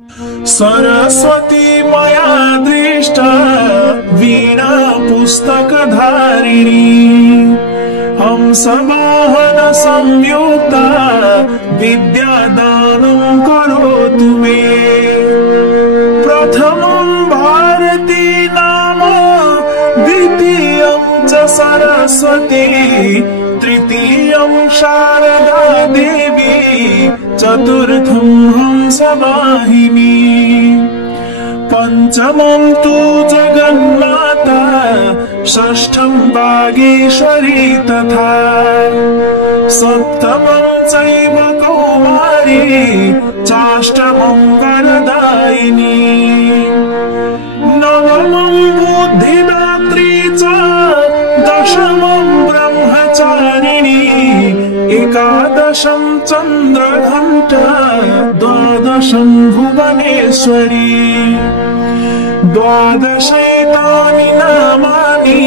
सरस्वती मया दृष्टा वीणा पुस्तकधारिणी हंसवाहन संयुक्ता विद्यादानं करोतु मे। प्रथमं भारती नाम द्वितीयं च सरस्वती तृतीयं शारदा देवी चतुर्थं हंसवाहिनी पंचमं तु जगन्माता षष्ठं वागीश्वरी तथा सप्तमं चैव कौमारी चाष्टमं वरदायिनी नवमं बुद्धिदात्री च दशमं ब्रह्मचारिणी एकादशं चन्द्रघण्टा द्वादशं भुवनेश्वरी द्वादशैतानि नामानि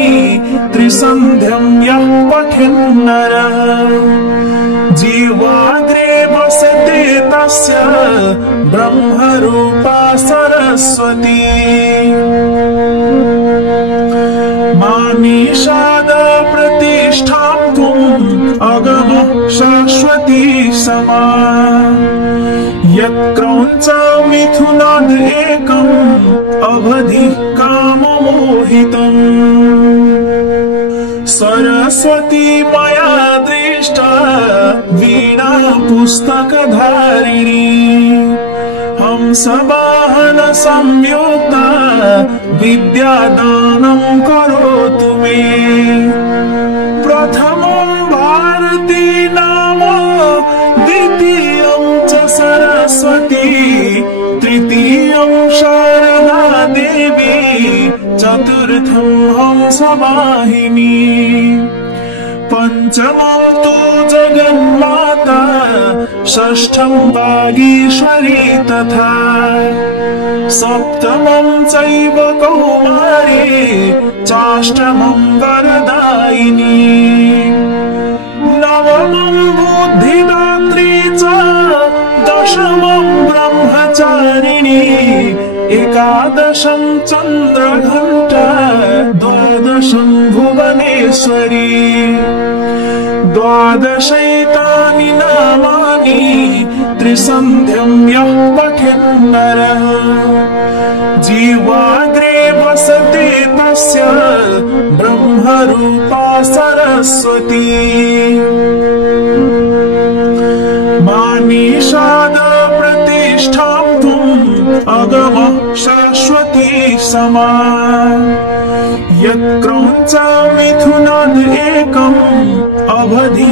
त्रिसन्ध्यं यः पठेन्नरः जीवाग्रे वसते तस्य ब्रह्मरूपा सरस्वती मानीषाद प्रतिष्ठातुम् अगमः शाश्वती समा यत्क्रौञ्च मिथुनाद् एकम् अवधि काममोहितम् सरस्वती मया दृष्टा वीणा पुस्तकधारिणी हंसवाहन संयुक्ता विद्यादानं करोतु मे। प्रथमं भारती नाम द्वितीयं च सरस्वती तृतीयं शारदा देवी चतुर्थं हंसवाहिनी पंचमं तु जगन्माता षष्ठं वागीश्वरी तथा सप्तमं चैव कौमारी चाष्टमं वरदायिनी नवमं बुद्धिदात्री च दशमं ब्रह्मचारिणी एकादशं चन्द्रघण्टा द्वादशं भुवनेश्वरी द्वादशैतानि नामानि त्रिसन्ध्यं यः पठेन्नरः जीवाग्रे वसते तस्य ब्रह्मरूपा सरस्वती मानीषाद प्रतिष्ठातुम् अगमः शाश्वती समा यत्क्रौञ्च मिथुनाद् एकम् अवधि